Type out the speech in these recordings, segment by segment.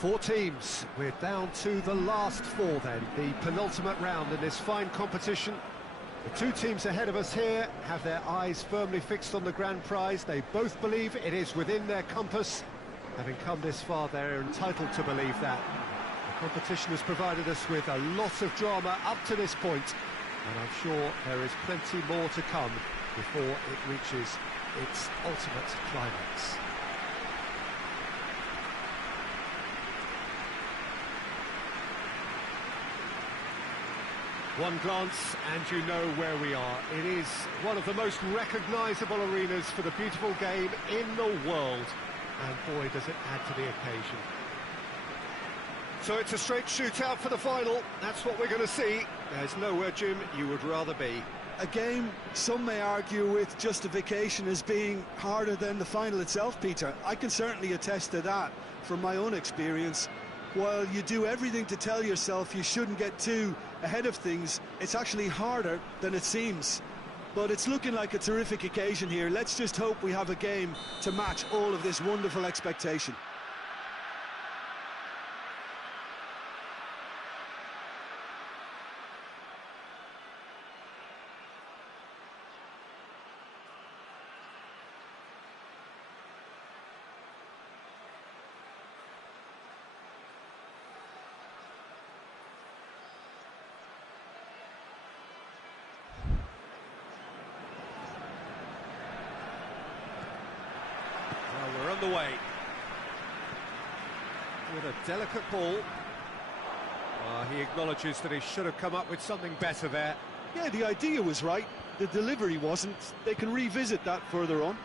Four teams. We're down to the last four then, the penultimate round in this fine competition. The two teams ahead of us here have their eyes firmly fixed on the grand prize. They both believe it is within their compass. Having come this far, they're entitled to believe that. The competition has provided us with a lot of drama up to this point, and I'm sure there is plenty more to come before it reaches its ultimate climax. One glance and you know where we are. It is one of the most recognisable arenas for the beautiful game in the world. And boy, does it add to the occasion. So it's a straight shootout for the final. That's what we're going to see. There's nowhere, Jim, you would rather be. A game some may argue with justification as being harder than the final itself, Peter. I can certainly attest to that from my own experience. While you do everything to tell yourself you shouldn't get too ahead of things, it's actually harder than it seems. But it's looking like a terrific occasion here. Let's just hope we have a game to match all of this wonderful expectation. We're on the way. With a delicate ball. He acknowledges that he should have come up with something better there. Yeah, the idea was right. The delivery wasn't. They can revisit that further on.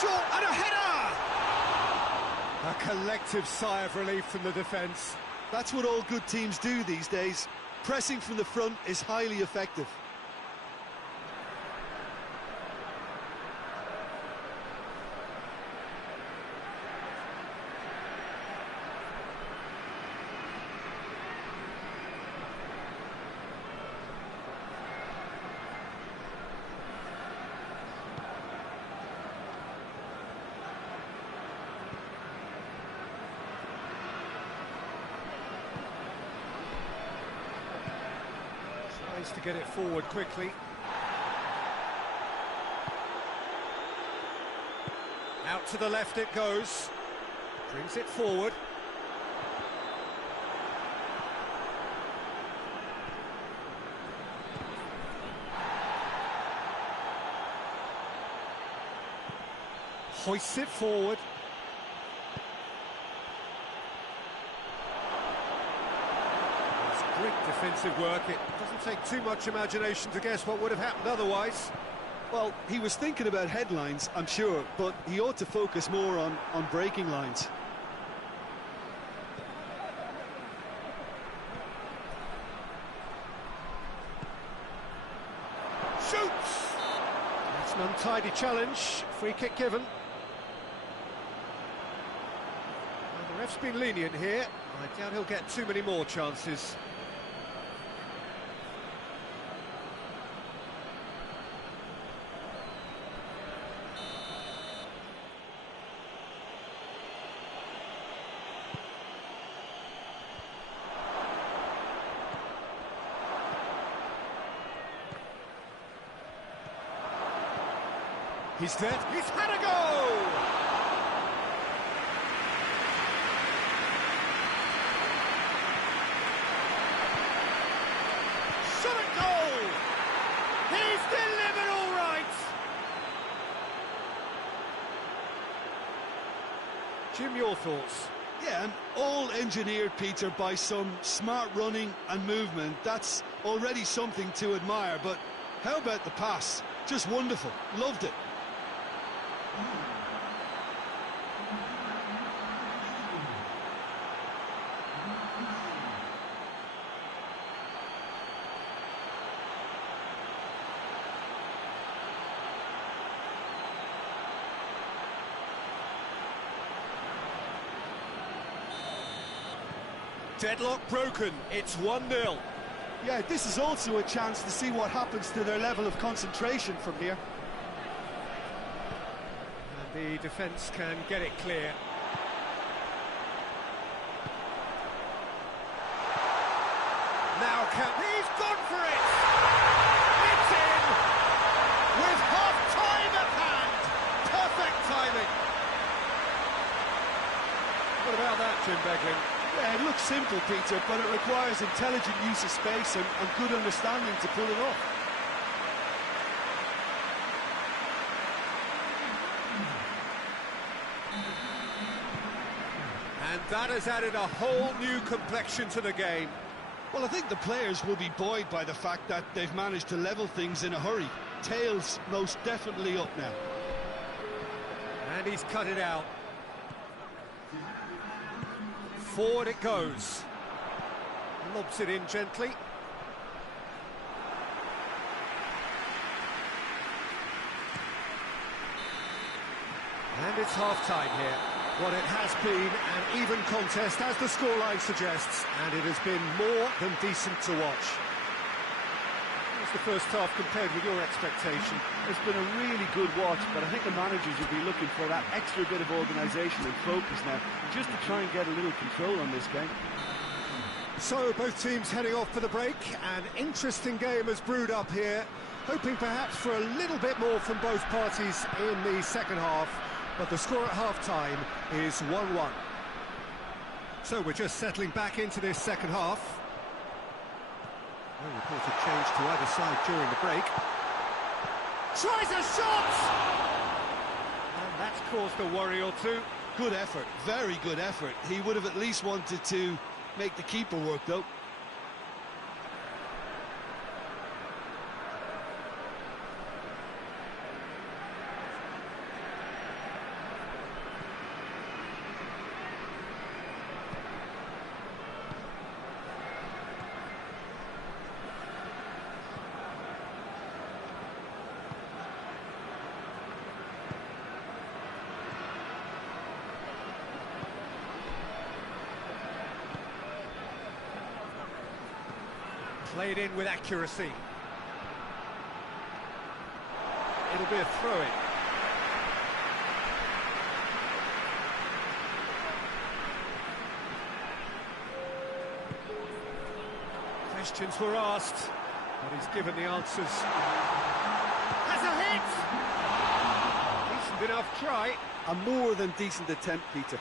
Short and a header! A collective sigh of relief from the defence. That's what all good teams do these days. Pressing from the front is highly effective. To get it forward quickly. Out to the left it goes. Brings it forward. Hoists it forward. Great defensive work. It doesn't take too much imagination to guess what would have happened otherwise. Well, he was thinking about headlines, I'm sure, but he ought to focus more on breaking lines. Shoots! That's an untidy challenge. Free kick given. Well, the ref's been lenient here. I doubt he'll get too many more chances. He's there. He's had a go! Shot at goal! He's delivered all right! Jim, your thoughts? Yeah, and all engineered, Peter, by some smart running and movement. That's already something to admire, but how about the pass? Just wonderful. Loved it. Deadlock broken, it's 1-0. Yeah, this is also a chance to see what happens to their level of concentration from here. And the defence can get it clear. Now he's gone for it! It's in! With half-time at hand! Perfect timing! What about that, Jim Begling? Yeah, it looks simple, Peter, but it requires intelligent use of space and good understanding to pull it off. And that has added a whole new complexion to the game. Well, I think the players will be buoyed by the fact that they've managed to level things in a hurry. Tails most definitely up now. And he's cut it out. Forward it goes. Lobs it in gently. And it's half-time here. What it has been an even contest, as the scoreline suggests, and it has been more than decent to watch. How's the first half compared with your expectation? It's been a really good watch, but I think the managers will be looking for that extra bit of organisation and focus now, just to try and get a little control on this game. So, both teams heading off for the break. An interesting game has brewed up here, hoping perhaps for a little bit more from both parties in the second half. But the score at half-time is 1-1. So we're just settling back into this second half. No reported change to either side during the break. Tries a shot! And that's caused a worry or two. Good effort, very good effort. He would have at least wanted to make the keeper work, though. Played in with accuracy. It'll be a throw-in. Questions were asked, but he's given the answers. Has a hit! Decent enough try. A more than decent attempt, Peter.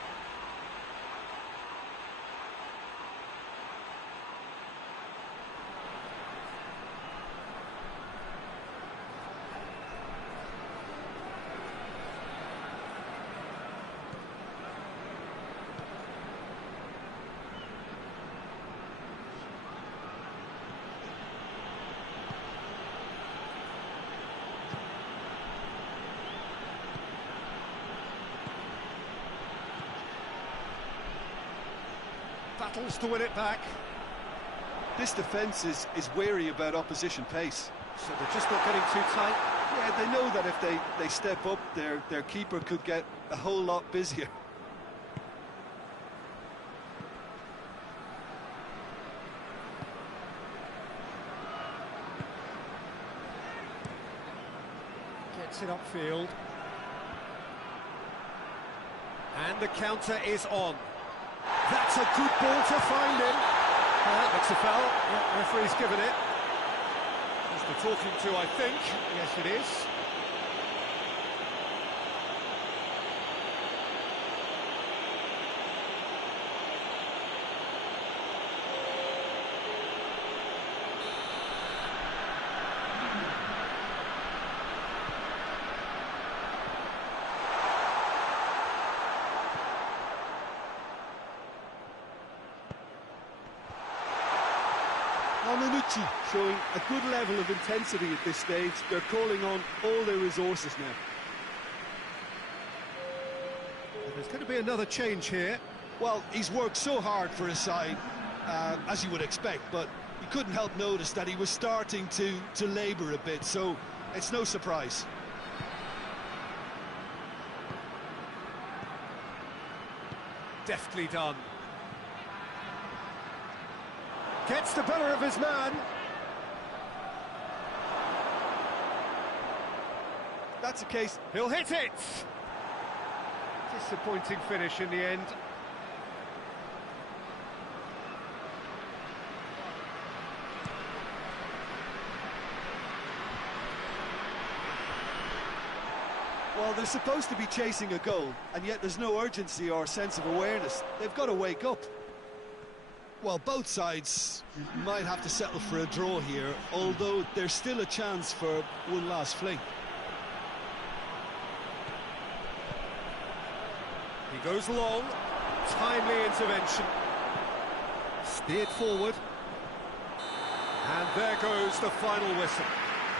Battles to win it back. This defence is wary about opposition pace. So they're just not getting too tight. Yeah, they know that if they step up, their keeper could get a whole lot busier. Gets it upfield. And the counter is on. That's a good ball to find him. That's a foul. Yeah, referee's given it. Just the talking to, I think. Yes, it is. Minucci showing a good level of intensity at this stage. They're calling on all their resources now. There's going to be another change here. Well, he's worked so hard for his side, as you would expect, but you couldn't help notice that he was starting to labour a bit, so it's no surprise. Deftly done. Gets the better of his man. That's a case. He'll hit it! Disappointing finish in the end. Well, they're supposed to be chasing a goal, and yet there's no urgency or sense of awareness. They've got to wake up. Well, both sides might have to settle for a draw here, although there's still a chance for one last fling. He goes long, timely intervention. Steered forward. And there goes the final whistle.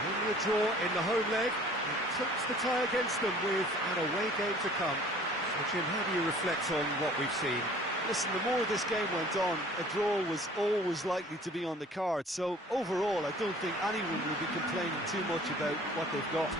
Only a draw in the home leg. It tilts the tie against them with an away game to come. So, Jim, how do you reflect on what we've seen? Listen, the more this game went on, a draw was always likely to be on the card. So, overall, I don't think anyone will be complaining too much about what they've got.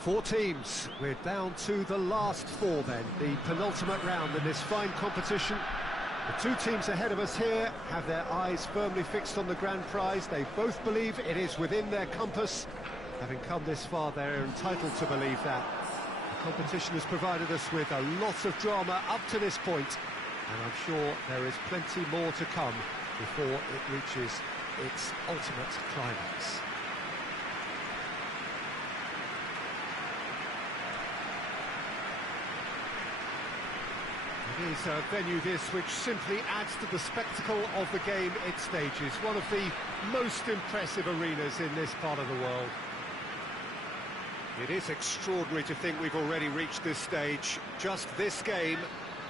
Four teams. We're down to the last four then, the penultimate round in this fine competition. The two teams ahead of us here have their eyes firmly fixed on the grand prize. They both believe it is within their compass. Having come this far, they're entitled to believe that. The competition has provided us with a lot of drama up to this point, and I'm sure there is plenty more to come before it reaches its ultimate climax. It is a venue this which simply adds to the spectacle of the game it stages. One of the most impressive arenas in this part of the world. It is extraordinary to think we've already reached this stage. Just this game,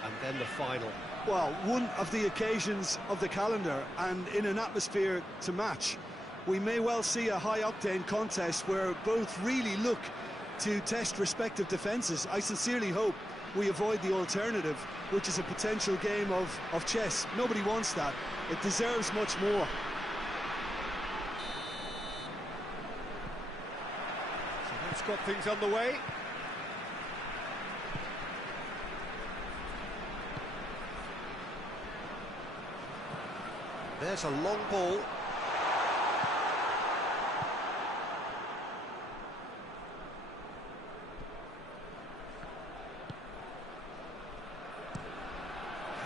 and then the final. Well, one of the occasions of the calendar, and in an atmosphere to match. We may well see a high-octane contest where both really look to test respective defences. I sincerely hope we avoid the alternative, which is a potential game of chess. Nobody wants that. It deserves much more. So that's got things underway. There's a long ball.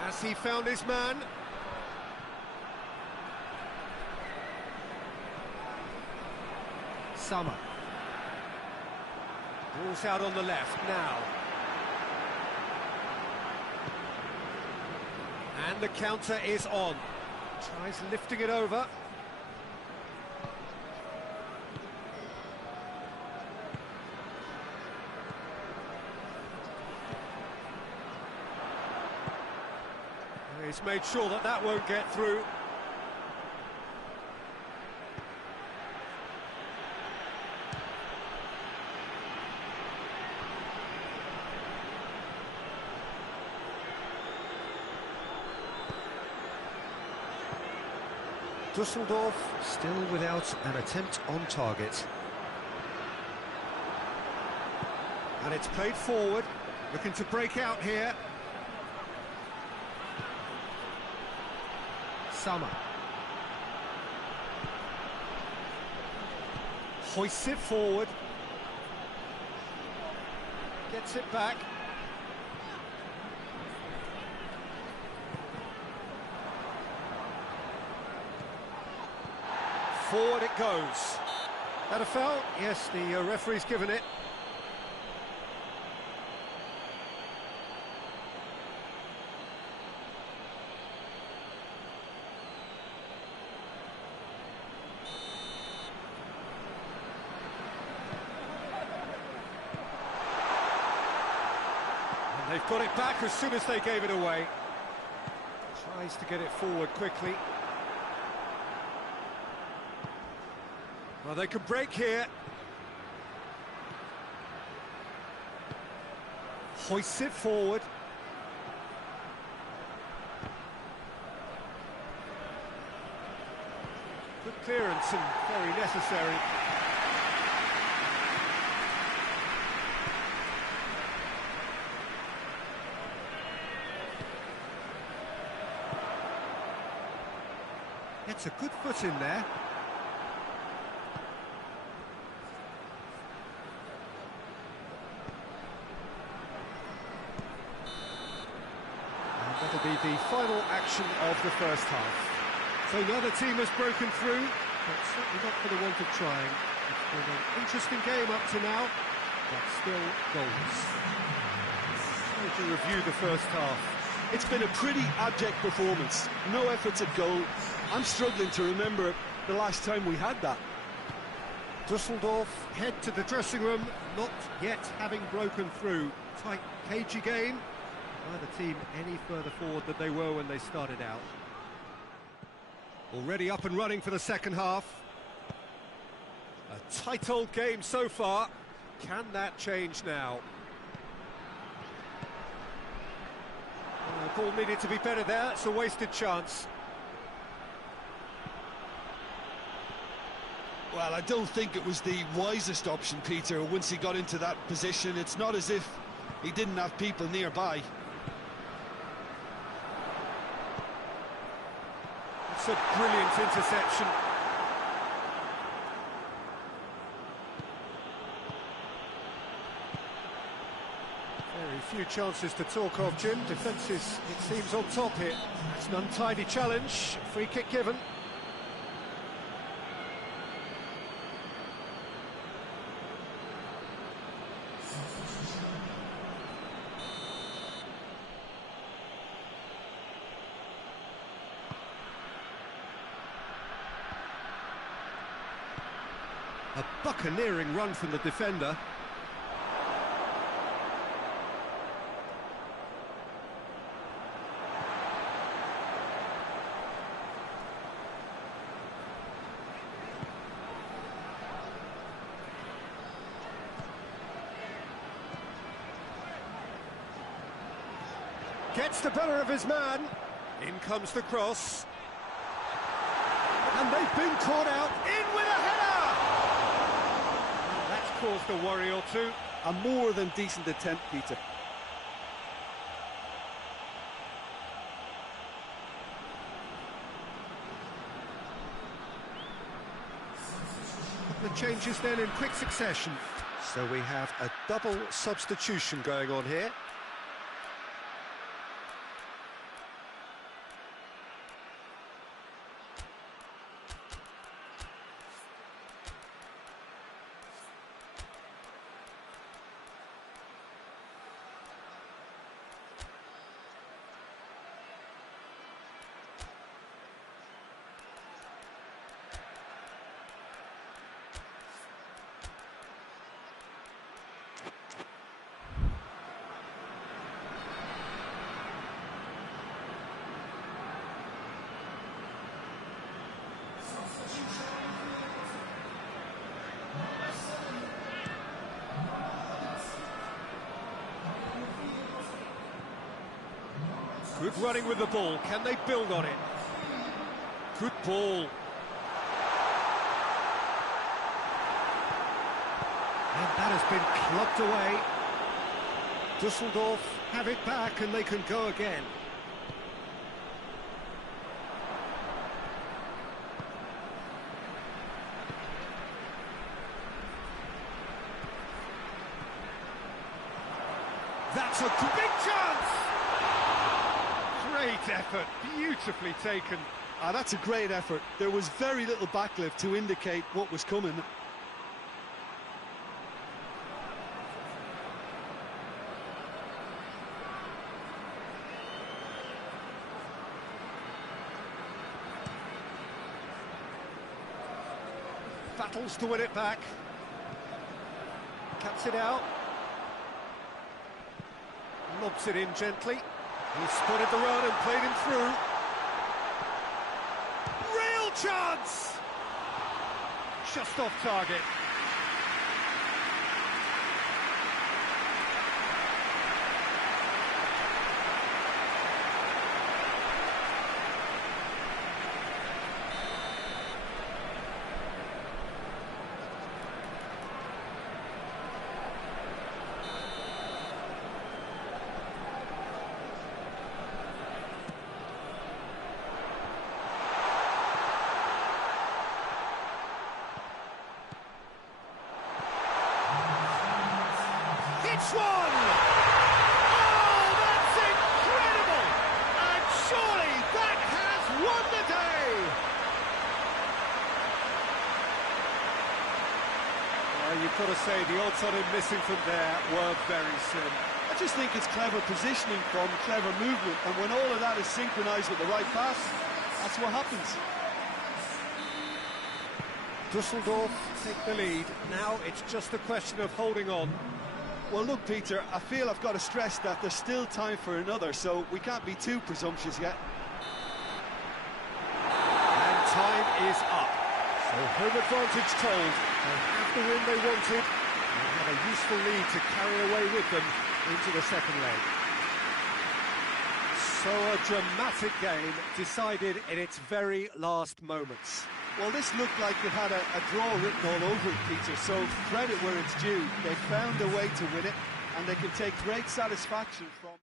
Has he found his man? Summer. Ball's out on the left now. And the counter is on. Tries lifting it over. He's made sure that that won't get through. Düsseldorf still without an attempt on target. And it's played forward, looking to break out here. Summer. Hoists it forward. Gets it back. Forward it goes. That a foul? Yes, the referee's given it. And they've got it back as soon as they gave it away. Tries to get it forward quickly. Well, they can break here. Hoists it forward. Good clearance and very necessary. Gets a good foot in there. That'll be the final action of the first half. So neither team has broken through, but certainly not for the want of trying. It's been an interesting game up to now, but still goals. So to review the first half. It's been a pretty abject performance. No efforts at goal. I'm struggling to remember the last time we had that. Düsseldorf head to the dressing room, not yet having broken through. Tight, cagey game. Neither team any further forward than they were when they started out. Already up and running for the second half. A tight old game so far. Can that change now? The ball needed to be better there. It's a wasted chance. Well, I don't think it was the wisest option, Peter, once he got into that position. It's not as if he didn't have people nearby. It's a brilliant interception. Very few chances to talk of, Jim. Defence is, it seems, on top here. It's an untidy challenge. Free kick given. A buccaneering run from the defender. Gets the better of his man. In comes the cross. And they've been caught out. In with a header! Caused a worry or two. A more than decent attempt, Peter. The changes then in quick succession. So we have a double substitution going on here. Good running with the ball. Can they build on it? Good ball. And that has been clubbed away. Düsseldorf have it back and they can go again. That's a big chance! Great effort, beautifully taken. That's a great effort. There was very little backlift to indicate what was coming. Battles to win it back. Cuts it out. Lobs it in gently. He spotted the run and played him through. Real chance! Just off target. It's one! Oh, that's incredible! And surely that has won the day! Well, you've got to say the odds on him missing from there were very slim. I just think it's clever positioning from clever movement, and when all of that is synchronised with the right pass, that's what happens. Düsseldorf take the lead. Now it's just a question of holding on. Well, look, Peter, I feel I've got to stress that there's still time for another, so we can't be too presumptuous yet. And time is up. So home advantage told. They have the win they wanted. They have a useful lead to carry away with them into the second leg. So a dramatic game decided in its very last moments. Well, this looked like it had a draw written all over it, Peter, so credit where it's due. They found a way to win it, and they can take great satisfaction from...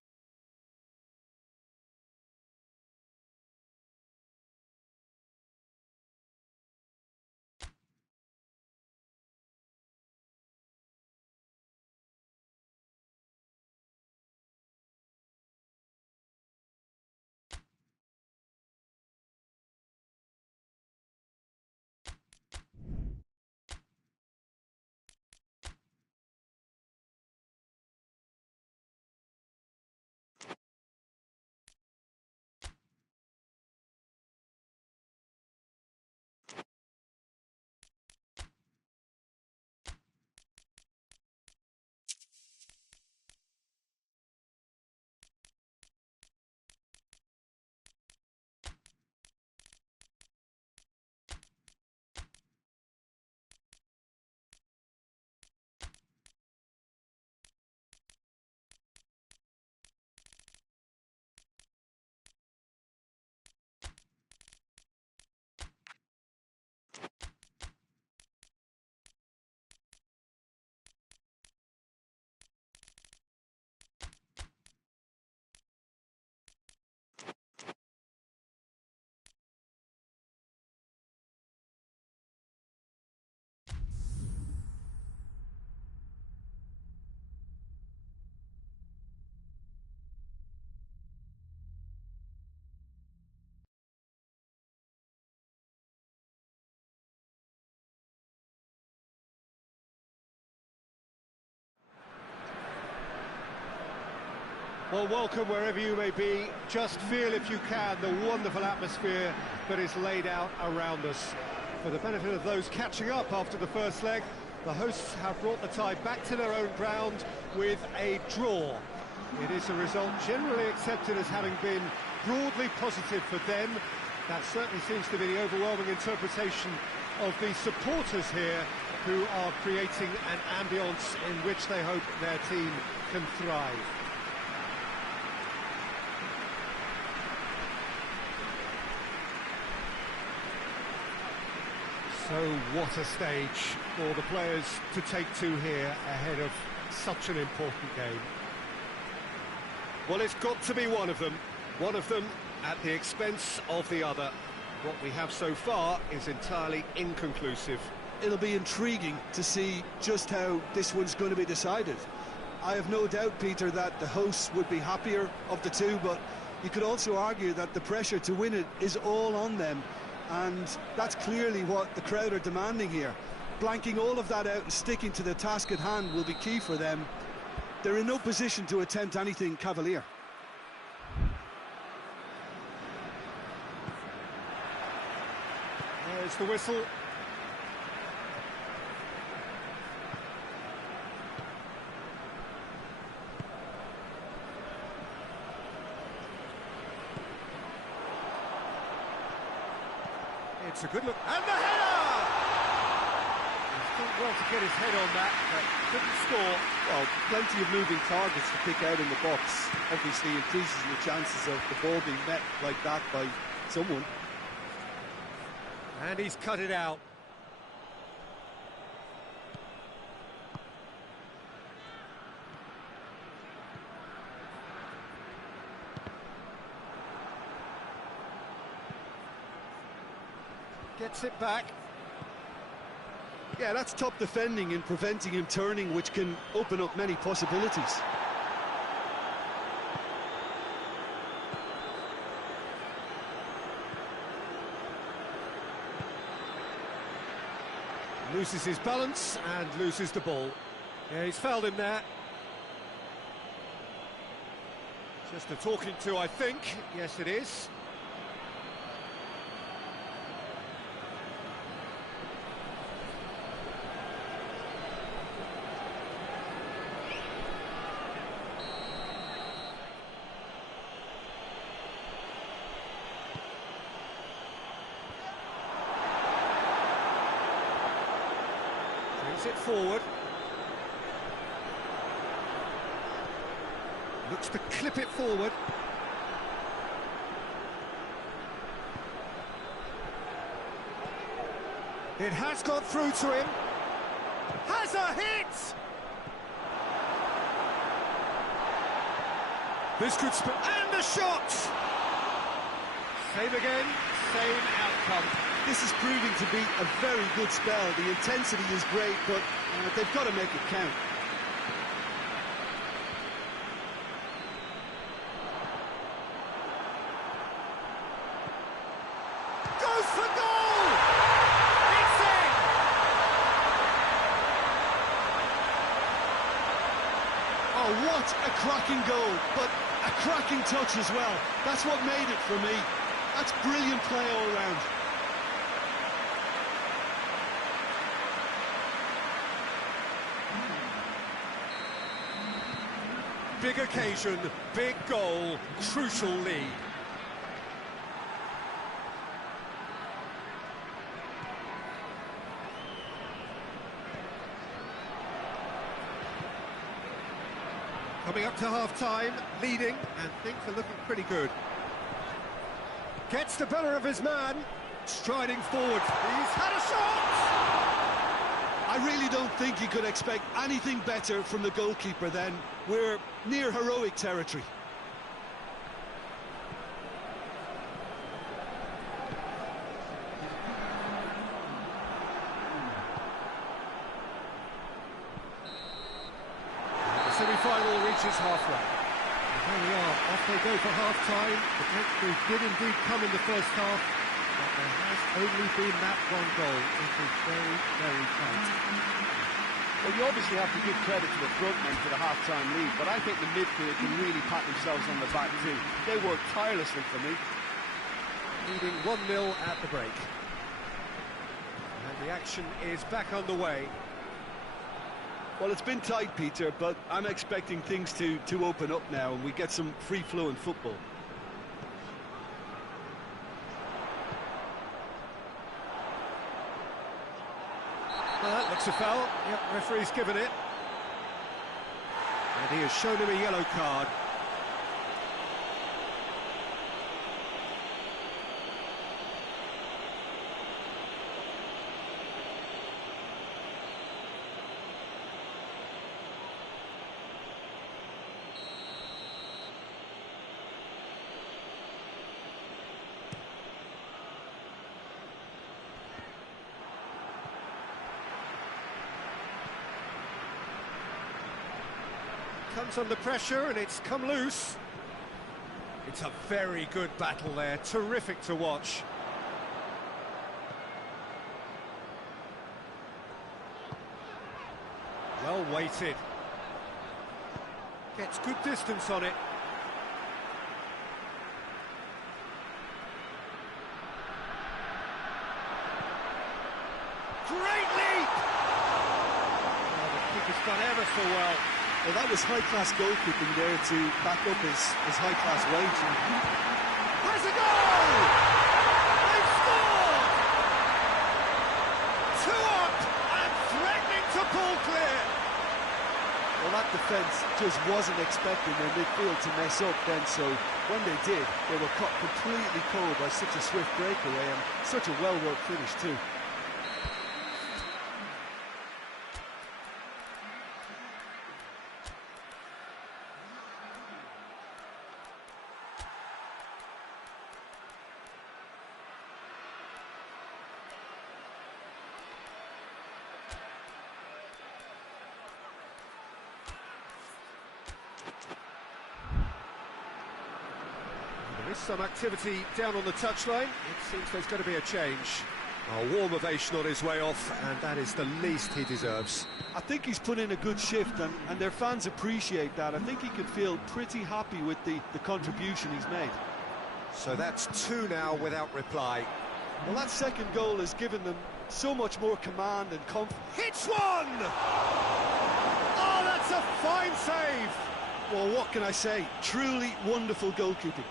Well, welcome wherever you may be. Just feel, if you can, the wonderful atmosphere that is laid out around us. For the benefit of those catching up after the first leg, the hosts have brought the tie back to their own ground with a draw. It is a result generally accepted as having been broadly positive for them. That certainly seems to be the overwhelming interpretation of the supporters here, who are creating an ambience in which they hope their team can thrive. So what a stage for the players to take to here ahead of such an important game. Well, it's got to be one of them at the expense of the other. What we have so far is entirely inconclusive. It'll be intriguing to see just how this one's going to be decided. I have no doubt, Peter, that the hosts would be happier of the two, but you could also argue that the pressure to win it is all on them, and that's clearly what the crowd are demanding here. Blanking all of that out and sticking to the task at hand will be key for them. They're in no position to attempt anything cavalier. There's the whistle. It's a good look, and the header! He's done well to get his head on that, but couldn't score. Well, plenty of moving targets to pick out in the box. Obviously increases the chances of the ball being met like that by someone. And he's cut it out. Gets it back. Yeah, that's top defending and preventing him turning, which can open up many possibilities. Loses his balance and loses the ball. Yeah, he's fouled him there. Just a talking to, I think. Yes, it is. It forward. Looks to clip it forward. It has got through to him. Has a hit! This could and the shot! Same again, same outcome. This is proving to be a very good spell. The intensity is great, but they've got to make it count. Goes for goal! It's in! Oh, what a cracking goal, but a cracking touch as well. That's what made it for me. That's brilliant play all round. Big occasion, big goal, crucial lead. Coming up to half-time, leading, and things are looking pretty good. Gets the better of his man, striding forward. He's had a shot! I really don't think you could expect anything better from the goalkeeper then. We're near heroic territory. The semi-final reaches halfway. And there we are, off they go for half-time. The breakthrough did indeed come in the first half, but there has only been that one goal. It is very, very tight. Well, you obviously have to give credit to the front men for the half-time lead, but I think the midfield can really pat themselves on the back too. They worked tirelessly for me. Leading 1-0 at the break. And the action is back on the way. Well, it's been tight, Peter, but I'm expecting things to open up now and we get some free-flowing football. Well, that looks a foul. Yep, referee's given it. And he has shown him a yellow card. Comes under pressure and it's come loose. It's a very good battle there, terrific to watch. Well weighted. Gets good distance on it. Great leap! Oh, the keeper's done ever so well. Well, that was high-class goalkeeping there to back up his high-class weight. Has a goal! They've scored! 2 up and threatening to pull clear. Well, that defence just wasn't expecting their midfield to mess up then, so when they did, they were caught completely cold by such a swift breakaway and such a well-worked finish too. There is some activity down on the touchline. It seems there's going to be a change. A warm ovation on his way off, and that is the least he deserves. I think he's put in a good shift, and their fans appreciate that. I think he can feel pretty happy with the contribution he's made. So that's 2 now without reply. Well, that second goal has given them so much more command and confidence. Hits one! Oh, that's a fine save! Well, what can I say? Truly wonderful goalkeeping.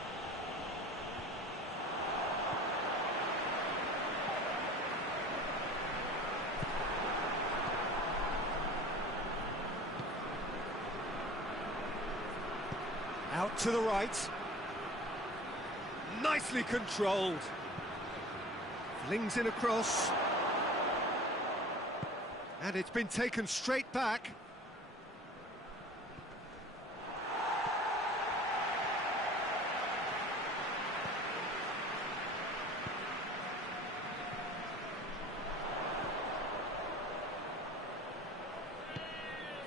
Out to the right. Nicely controlled. Flings in across. And it's been taken straight back.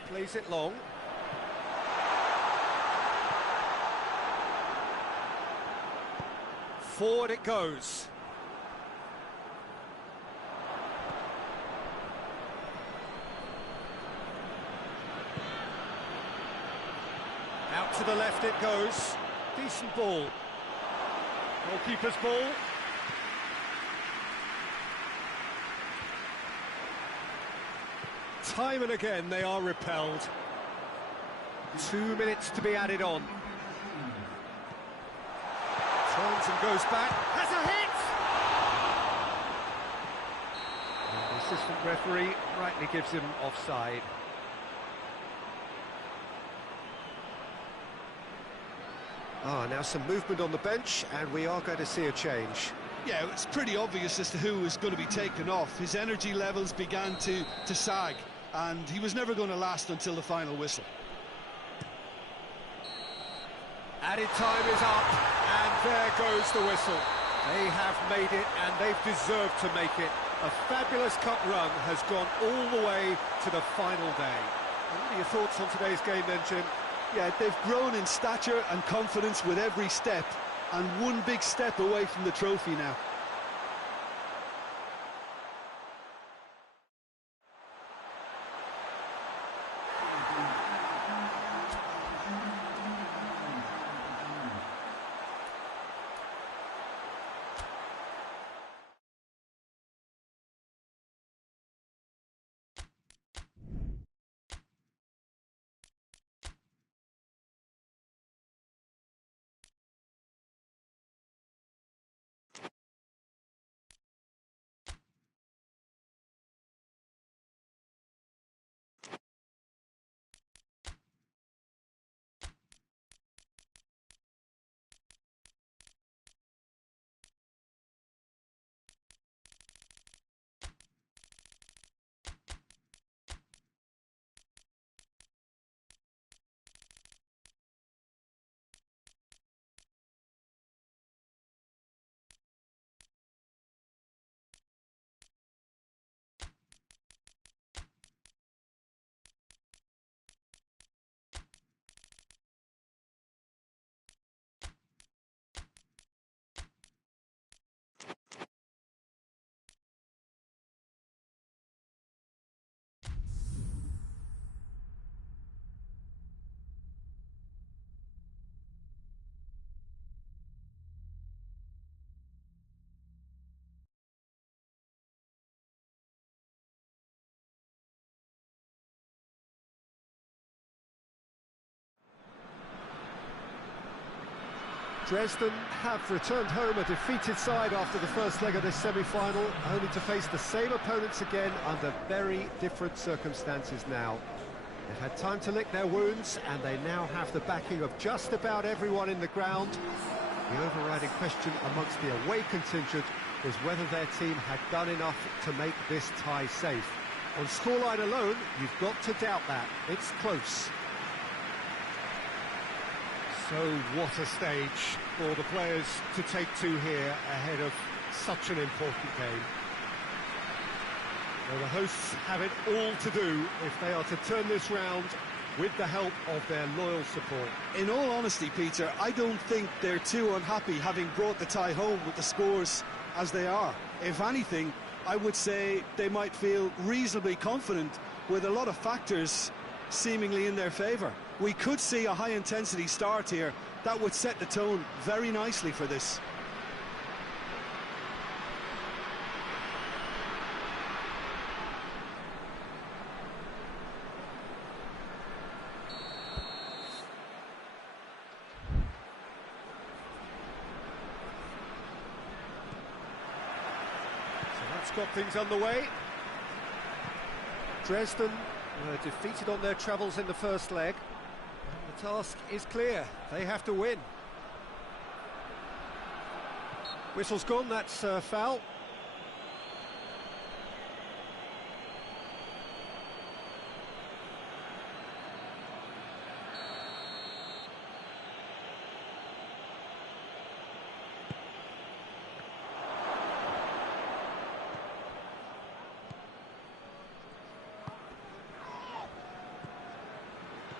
Plays it long. Forward it goes. Out to the left it goes. Decent ball. Goalkeeper's ball. Time and again they are repelled. 2 minutes to be added on. Turns and goes back. Has a hit! And the assistant referee rightly gives him offside. Now some movement on the bench, and we are going to see a change. Yeah, it's pretty obvious as to who was going to be taken off. His energy levels began to sag, and he was never going to last until the final whistle. Added time is up, and there goes the whistle. They have made it, and they've deserved to make it. A fabulous cup run has gone all the way to the final day. What are your thoughts on today's game then, Jim? Yeah, they've grown in stature and confidence with every step, and one big step away from the trophy now. Dresden have returned home a defeated side after the first leg of this semi-final, only to face the same opponents again under very different circumstances now. They've had time to lick their wounds, and they now have the backing of just about everyone in the ground. The overriding question amongst the away contingent is whether their team had done enough to make this tie safe. On scoreline alone, you've got to doubt that. It's close. So what a stage for the players to take to here ahead of such an important game. Well, the hosts have it all to do if they are to turn this round with the help of their loyal support. In all honesty, Peter, I don't think they're too unhappy having brought the tie home with the scores as they are. If anything, I would say they might feel reasonably confident with a lot of factors seemingly in their favour. We could see a high-intensity start here. That would set the tone very nicely for this. So that's got things underway. Dresden were defeated on their travels in the first leg. And the task is clear. They have to win. Whistle's gone, that's foul.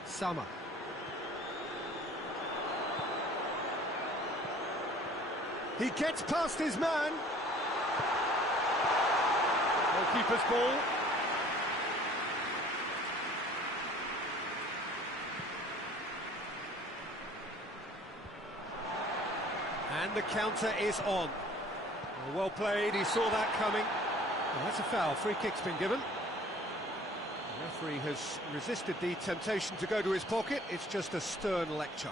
Summer. He gets past his man. Goalkeeper's ball. And the counter is on. Well played, he saw that coming. Well, that's a foul, free kick's been given. The referee has resisted the temptation to go to his pocket. It's just a stern lecture.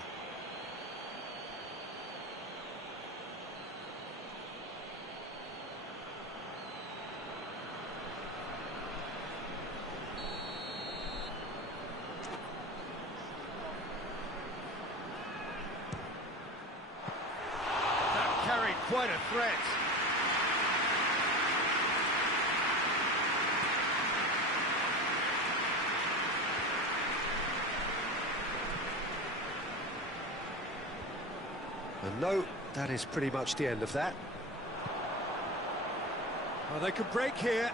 That carried quite a threat. And no, that is pretty much the end of that. Well, they can break here.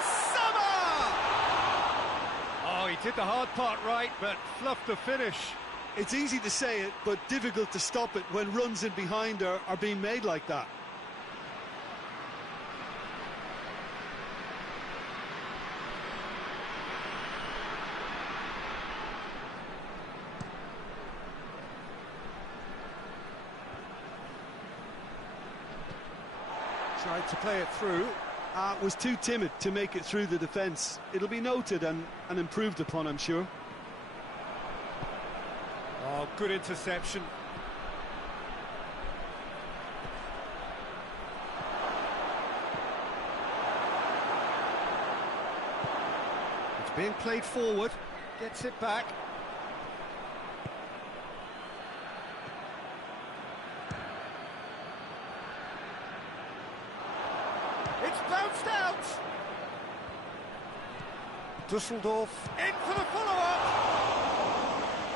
Summer! Oh, he did the hard part right, but fluffed the finish. It's easy to say it, but difficult to stop it when runs in behind are being made like that. Tried to play it through. Was too timid to make it through the defence. It'll be noted and improved upon, I'm sure. Oh, good interception. It's being played forward. Gets it back. It's bounced out! Düsseldorf in for the follow-up!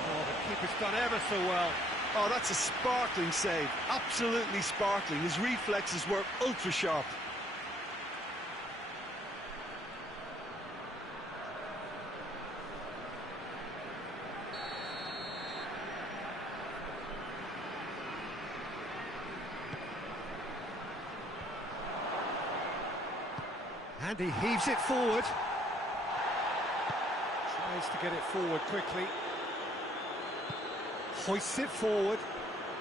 Oh, the keeper's done ever so well. Oh, that's a sparkling save. Absolutely sparkling. His reflexes were ultra-sharp. And he heaves it forward. Tries to get it forward quickly. Hoists it forward.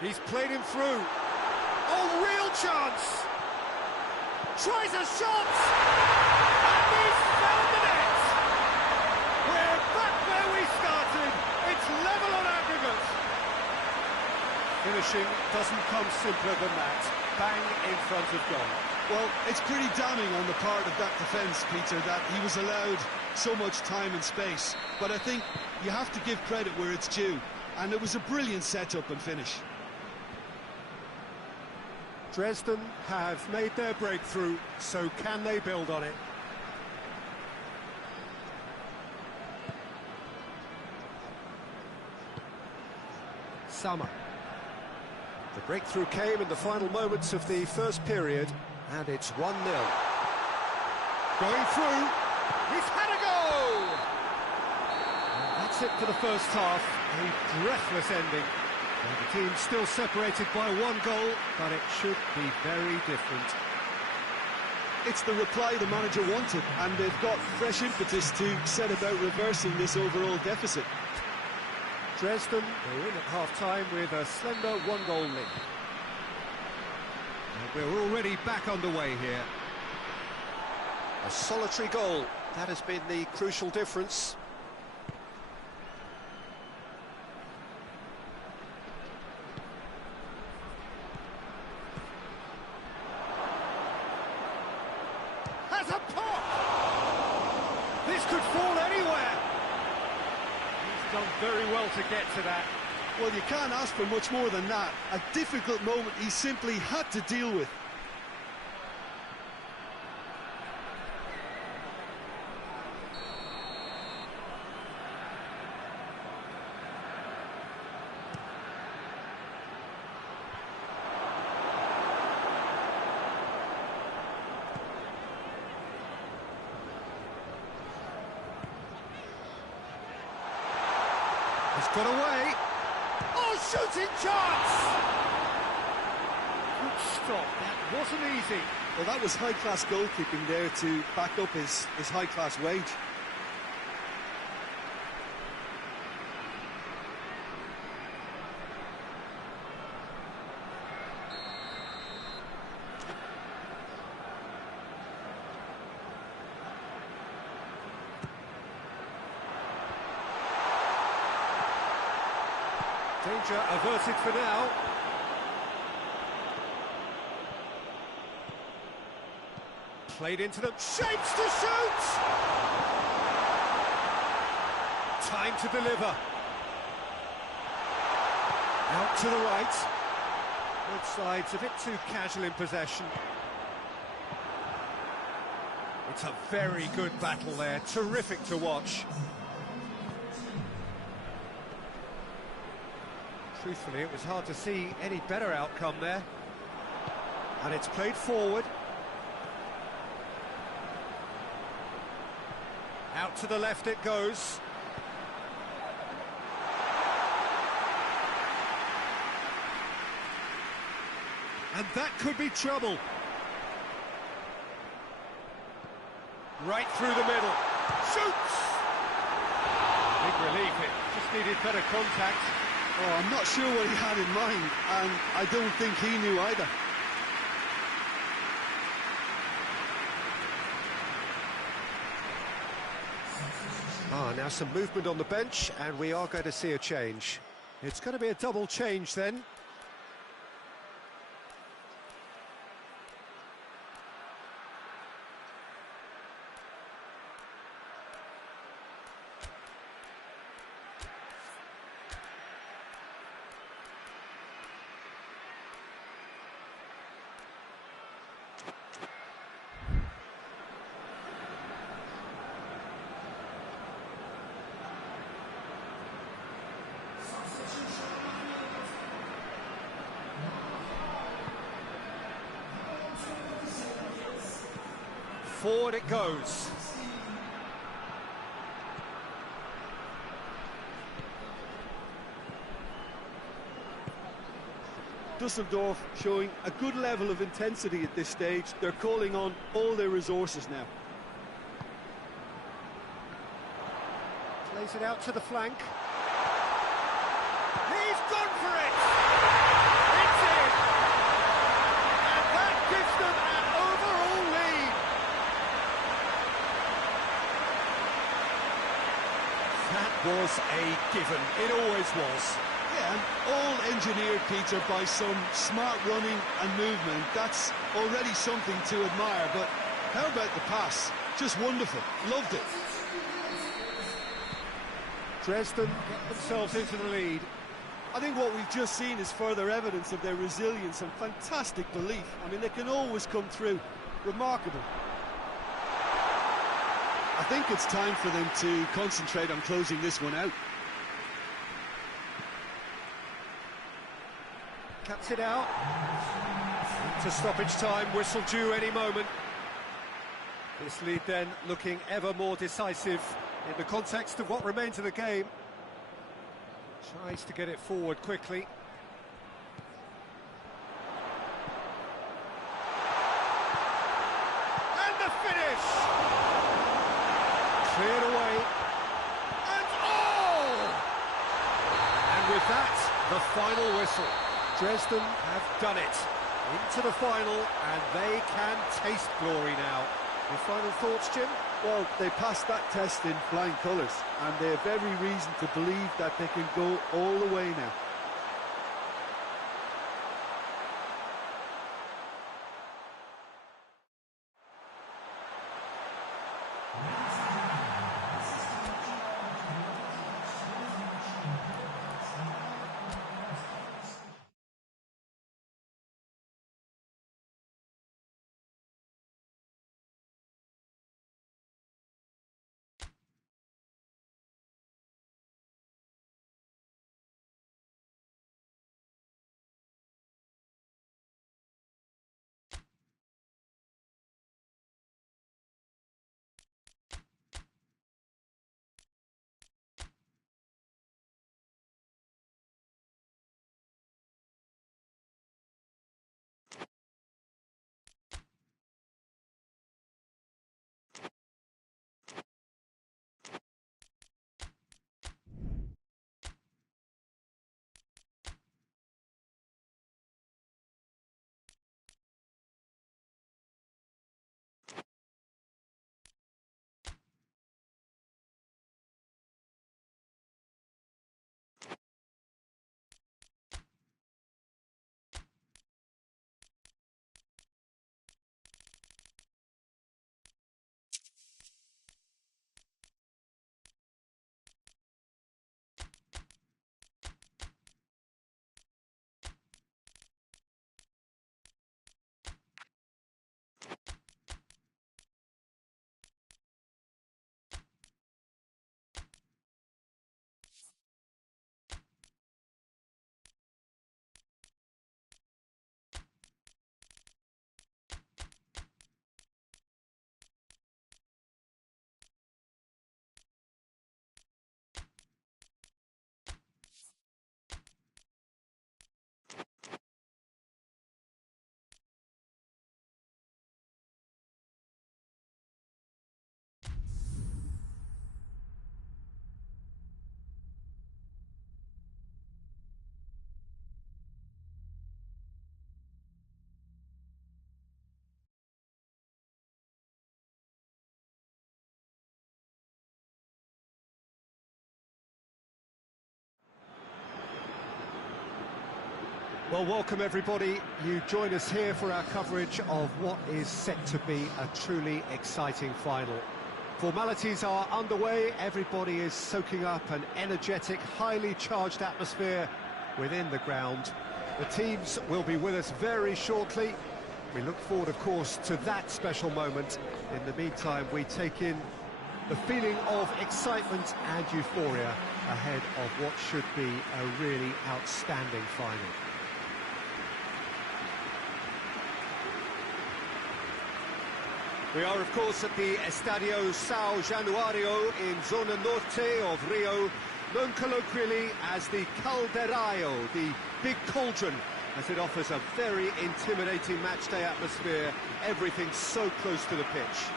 He's played him through. Oh, real chance! Tries a shot! And he's found the net! We're back where we started. It's level on aggregate. Finishing doesn't come simpler than that. Bang in front of goal. Well, it's pretty damning on the part of that defence, Peter, that he was allowed so much time and space. But I think you have to give credit where it's due, and it was a brilliant setup and finish. Dresden have made their breakthrough, so can they build on it? Summer. The breakthrough came in the final moments of the first period, and it's 1-0. Going through, he's had a go! And that's it for the first half, a breathless ending. And the team's still separated by 1 goal, but it should be very different. It's the reply the manager wanted, and they've got fresh impetus to set about reversing this overall deficit. Dresden are in at half-time with a slender 1-goal lead. And we're already back underway here. A solitary goal, that has been the crucial difference. Has a pop! This could fall anywhere! Done very well to get to that. Well, you can't ask for much more than that. A difficult moment he simply had to deal with. He's got away. Oh, shooting chance! Good stop. That wasn't easy. Well, that was high-class goalkeeping there to back up his high-class wage. Danger averted for now. Played into them. Shapes to shoot! Time to deliver. Out to the right. Both sides a bit too casual in possession. It's a very good battle there. Terrific to watch. Truthfully, it was hard to see any better outcome there. And it's played forward. Out to the left it goes. And that could be trouble. Right through the middle. Shoots! Big relief, it just needed better contact. Oh, I'm not sure what he had in mind, and I don't think he knew either. Now some movement on the bench, and we are going to see a change. It's going to be a double change then. Forward it goes. Düsseldorf showing a good level of intensity at this stage. They're calling on all their resources now. Plays it out to the flank. He's gone for it! It's in! And that gives them an overall lead. That was a given. It always was. Yeah, and all engineered, Peter, by some smart running and movement. That's already something to admire, but how about the pass? Just wonderful. Loved it. Dresden get themselves into the lead. I think what we've just seen is further evidence of their resilience and fantastic belief. I mean, they can always come through. Remarkable. I think it's time for them to concentrate on closing this one out. Cuts it out. To stoppage time, whistle due any moment. This lead then looking ever more decisive in the context of what remains of the game. Tries to get it forward quickly. And the finish! Cleared away. And oh! And with that, the final whistle. Dresden have done it. Into the final, and they can taste glory now. Your final thoughts, Jim? Well, they passed that test in flying colours, and they have every reason to believe that they can go all the way now. Well, welcome everybody. You join us here for our coverage of what is set to be a truly exciting final. Formalities are underway, everybody is soaking up an energetic, highly charged atmosphere within the ground. The teams will be with us very shortly. We look forward, of course, to that special moment. In the meantime, we take in the feeling of excitement and euphoria ahead of what should be a really outstanding final. We are, of course, at the Estadio São Januário in Zona Norte of Rio, known colloquially as the Caldeirão, the big cauldron, as it offers a very intimidating matchday atmosphere, everything so close to the pitch.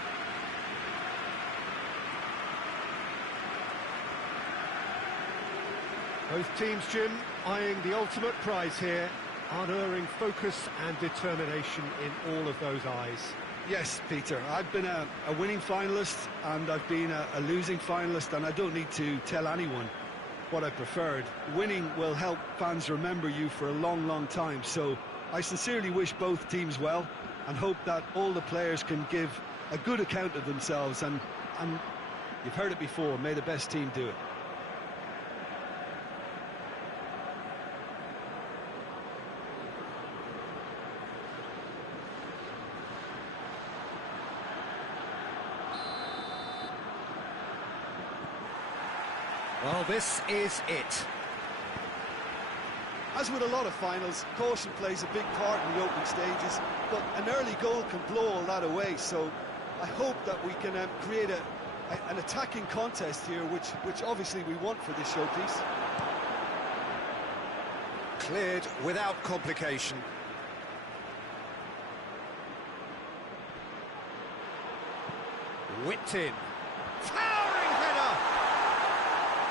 Both teams, Jim, eyeing the ultimate prize here, unerring focus and determination in all of those eyes. Yes, Peter, I've been a winning finalist and I've been a losing finalist, and I don't need to tell anyone what I preferred. Winning will help fans remember you for a long, long time. So I sincerely wish both teams well and hope that all the players can give a good account of themselves. And you've heard it before, may the best team do it. Well, this is it. As with a lot of finals, caution plays a big part in the opening stages, but an early goal can blow all that away. So I hope that we can create an attacking contest here, which obviously we want for this showpiece. Cleared without complication. Whipped in. Towering header!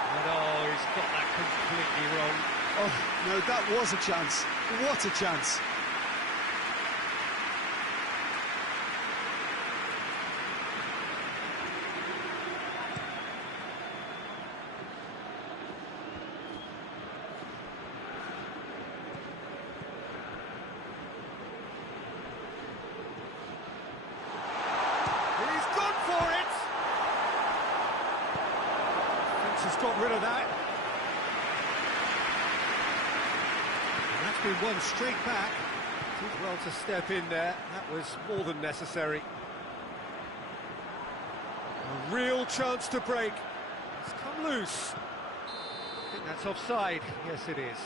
And oh, he's got that completely wrong. Oh, no, that was a chance. What a chance. He's gone for it! Fence has got rid of that. And that's been won straight back. Did well to step in there. That was more than necessary. A real chance to break. It's come loose. I think that's offside. Yes, it is.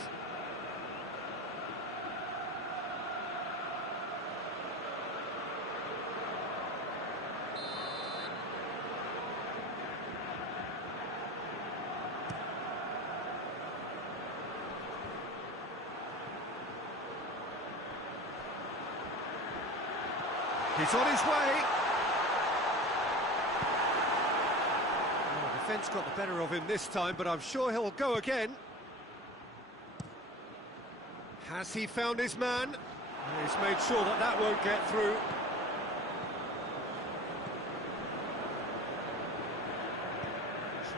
He's on his way. Oh, defence got the better of him this time, but I'm sure he'll go again. Has he found his man? He's made sure that that won't get through.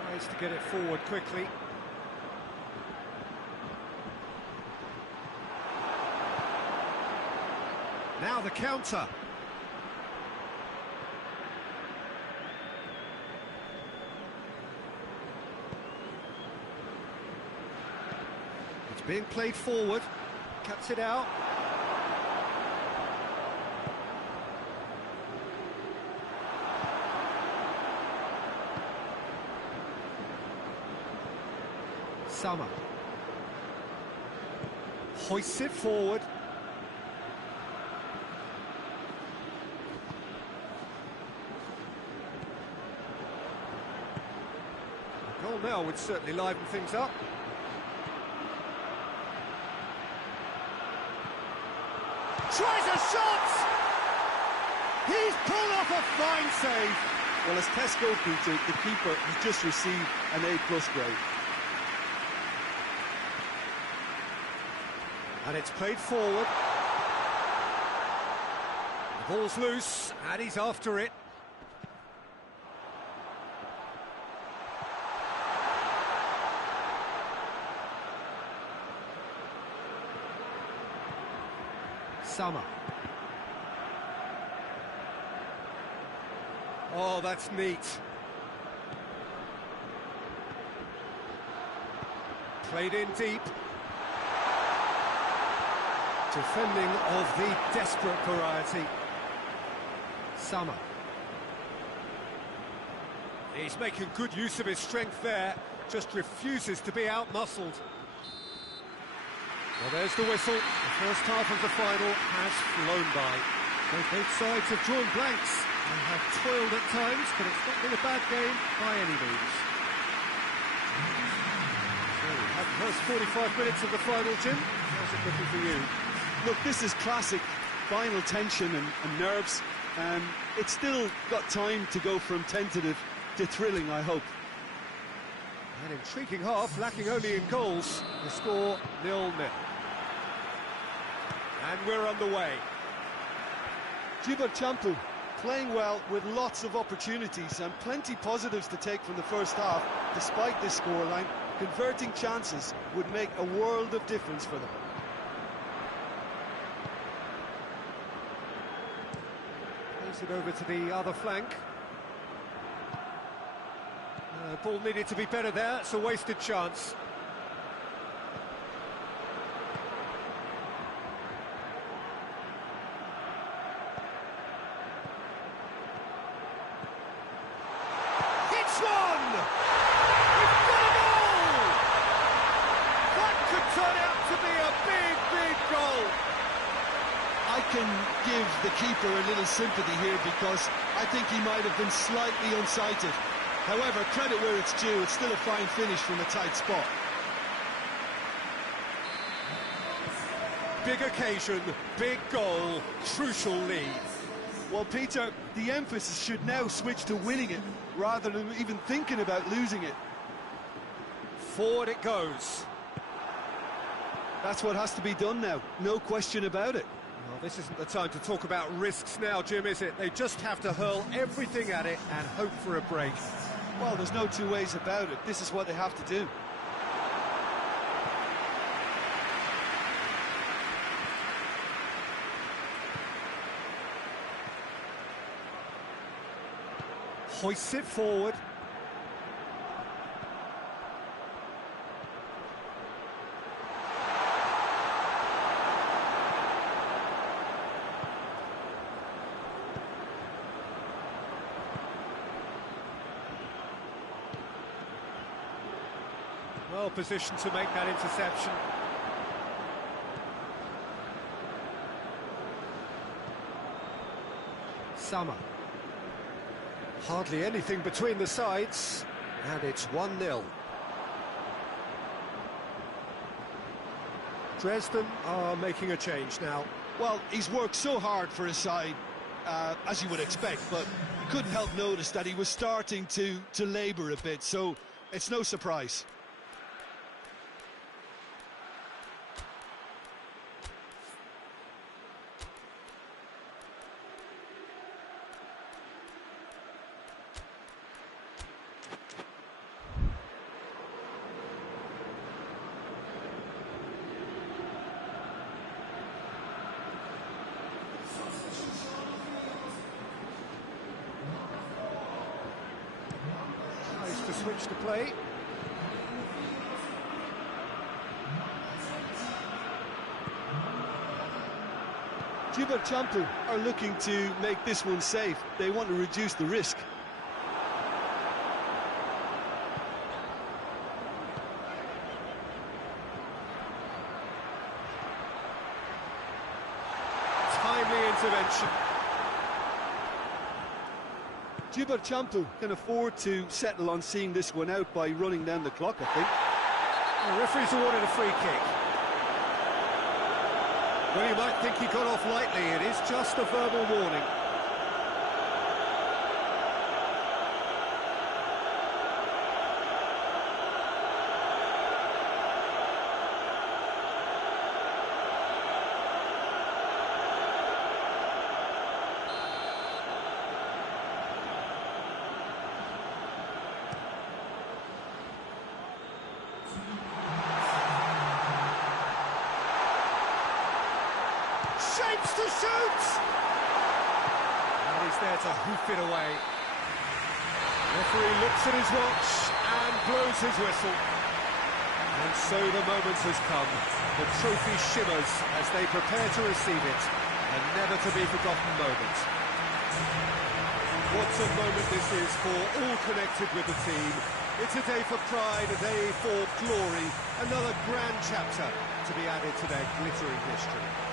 Tries to get it forward quickly. Now the counter. It's being played forward. Cuts it out. Summer. Hoists it forward. A goal now would certainly liven things up. Tries a shot! He's pulled off a fine save. Well, as test goalkeeper, the keeper has just received an A+ grade. And it's played forward. The ball's loose, and he's after it. Summer. Oh, that's neat. Played in deep. Defending of the desperate variety. Summer. He's making good use of his strength there. Just refuses to be out-muscled. Well, there's the whistle. The first half of the final has flown by. Both sides have drawn blanks and have toiled at times, but it's not been a bad game by any means. So we have the first 45 minutes of the final, Jim. How's it looking for you? Look, this is classic final tension and nerves. It's still got time to go from tentative to thrilling, I hope. An intriguing half, lacking only in goals. The score 0-0. And we're underway. Champu playing well with lots of opportunities and plenty positives to take from the first half, despite this scoreline. Converting chances would make a world of difference for them. Pass it over to the other flank. Ball needed to be better there, it's a wasted chance. Hits one! He's got a goal! That could turn out to be a big, big goal. I can give the keeper a little sympathy here because I think he might have been slightly unsighted. However, credit where it's due, it's still a fine finish from a tight spot. Big occasion, big goal, crucial lead. Well, Peter, the emphasis should now switch to winning it, rather than even thinking about losing it. Forward it goes. That's what has to be done now, no question about it. Well, this isn't the time to talk about risks now, Jim, is it? They just have to hurl everything at it and hope for a break. Well, there's no two ways about it. This is what they have to do. Hoists it forward. Well positioned to make that interception. Summer. Hardly anything between the sides, and it's 1-0. Dresden are making a change now. Well, he's worked so hard for his side, as you would expect, but couldn't help notice that he was starting to labour a bit, so it's no surprise. To switch to play. Champu are looking to make this one safe. They want to reduce the risk. Timely intervention. Champu can afford to settle on seeing this one out by running down the clock, I think. The referee's awarded a free kick. Well, you might think he got off lightly. It is just a verbal warning. Shapes to shoot! And he's there to hoof it away. Referee looks at his watch and blows his whistle. And so the moment has come. The trophy shimmers as they prepare to receive it. A never-to-be-forgotten moment. What a moment this is for all connected with the team. It's a day for pride, a day for glory. Another grand chapter to be added to their glittering history.